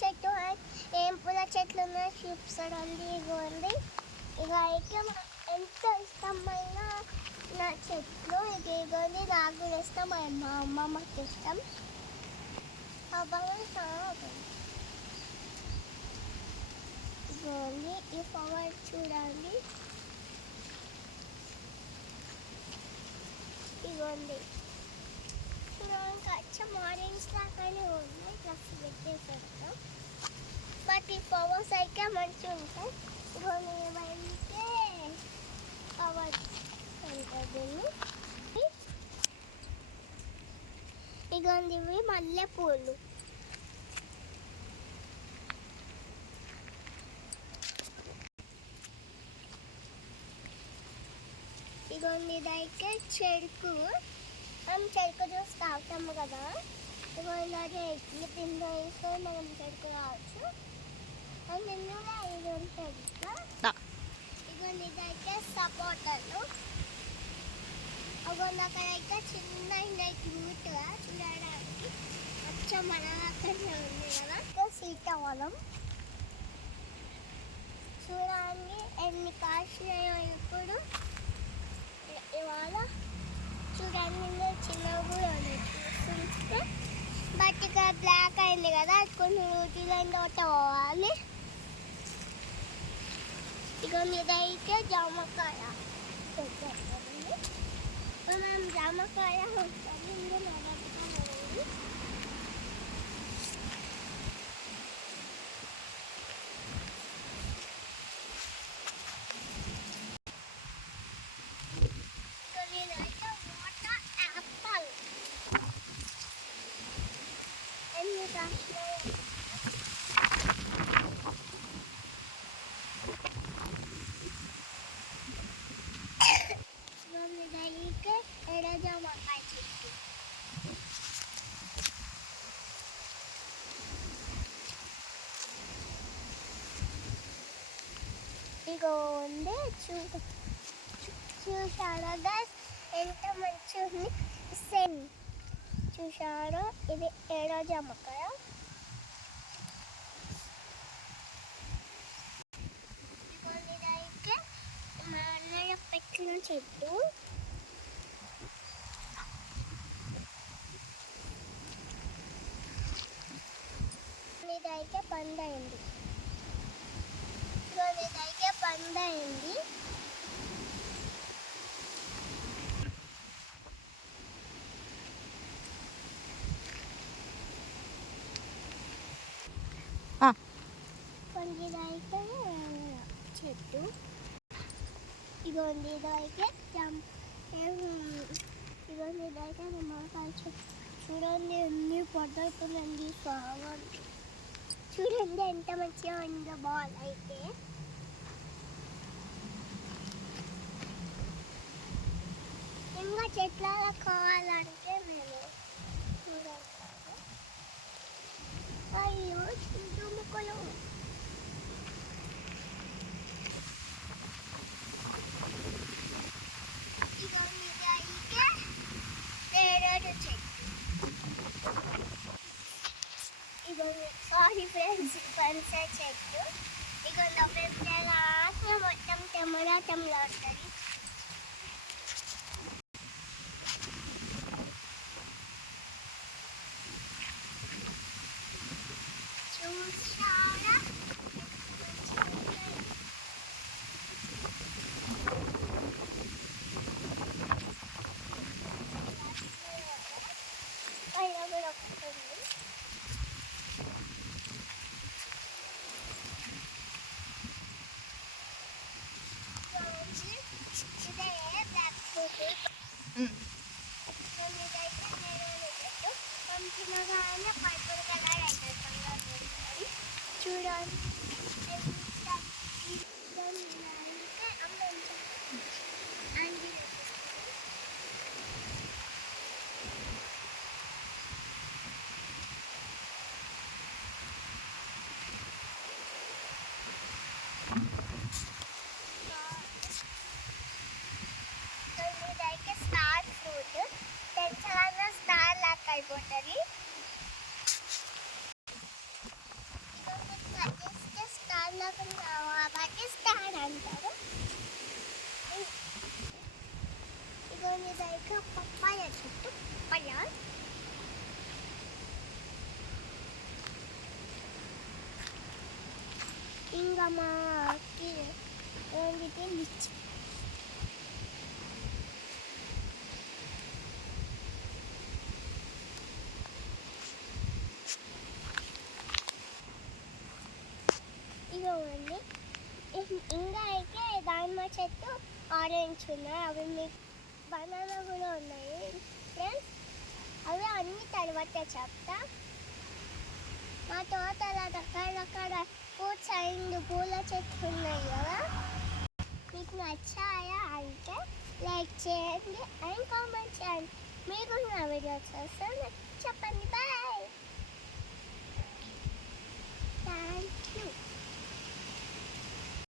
చెట్టు ఏం పూల చెట్లు ఉన్నాయో చూపిస్తాడండి. ఇగోండి ఇక అయితే ఎంత ఇష్టమైన నా చెట్లు ఇగోండి. నాకు కూడా ఇష్టం, మా అమ్మమ్మకి ఇష్టం. ఇగోండి ఈ ఫ్లవర్ చూడండి. ఇగోండి చూడడానికి అచ్చం ఆరెంజ్ లాగానే ఉంది, ఇట్లా పెట్టేసాను. బట్ ఈ ఫ్లవర్స్ అయితే మంచిగా ఉంటాయి. ఇగోండి ఏమంటే ఫ్లవర్స్ ఉంటుంది. ఇగోండి ఇవి మల్లెపూలు. ఇగోండి ఇదైతే చెరుకు. మనం చెరుకు జ్యూస్ తాగుతాము కదా, ఇగోండి అదే దీంట్లో వేసుకొని మనం చెరుకు తాగచ్చు. అండ్ ఇందులో ఇది ఉంటుంది. ఇగోండి ఇదైతే సపోటాలు. ఇగోండి అక్కడైతే చిన్న క్యూట్గా చూడడానికి అచ్చం మన అక్కడనే ఉంది కదా. సీతాఫలం చూడండి ఎన్ని కాసినాయో ఇప్పుడు. ఇవాళ చూడండి చిన్నవి కూడా చూస్తుంటే. బట్ ఇక బ్లాక్ అయింది కదా, అది కొన్ని రోజులైన తర్వాత పోవాలి. ఇక మీదైతే జామకాయ. మనం జామకాయ వస్తుంది ఇందులో పెట్టుకోవాలి. ఇగోండి చూసారా గైస్ ఎంత మంచిగా ఉంది. సేమ్ చూసారా, ఇది ఏడో జామకాయ. ఇదైతే మా అన్నయ్య పెట్టిన చెట్టు. ఇదైతే పండైంది. ఇదైతే పండైంది. ఇదైతే చెట్టు. ఇగోండి ఇదైతే ఇగోండి ఇదైతే నిమ్మకాయ చెట్టు. చూడండి ఎన్ని పడుతుందండి కావాలి. చూడండి ఎంత మంచిగా ఉందో బాల్ అయితే. ఇంకా చెట్ల కావాలంటే మేము చూడాలి. అయ్యో దుమ్ముకలు. సారీ ఫ్రెండ్స్, పనస చెట్టు. ఇగో మొత్తం టమాటంలో ఉంటుంది. చూసారా తినగానే పర్పుల్ కలర్ అవుతుంది. చూడండి ఇదైతే స్టార్ ఫ్రూట్. తెచ్చగానే స్టార్ లాగా అయిపోతుంది. మాకి రెండింటి లిచ్. ఇదిగోండి, ఇంకా అయితే దానిమ్మ చెట్టు ఆరెంజ్ ఉన్నాయి, అవి మీకు బనానా కూడా ఉన్నాయి ఫ్రెండ్స్. అవి అన్ని తర్వాత చెప్తా. మా తోటలో రకరకాల ఫ్రూట్స్ అండ్ పూల చెట్లు ఉన్నాయి కదా, మీకు నచ్చాయా అంటే లైక్ చేయండి అండ్ కామెంట్ చేయండి. మీకు నా వీడియోస్ వస్తే చెప్పండి. బాయ్.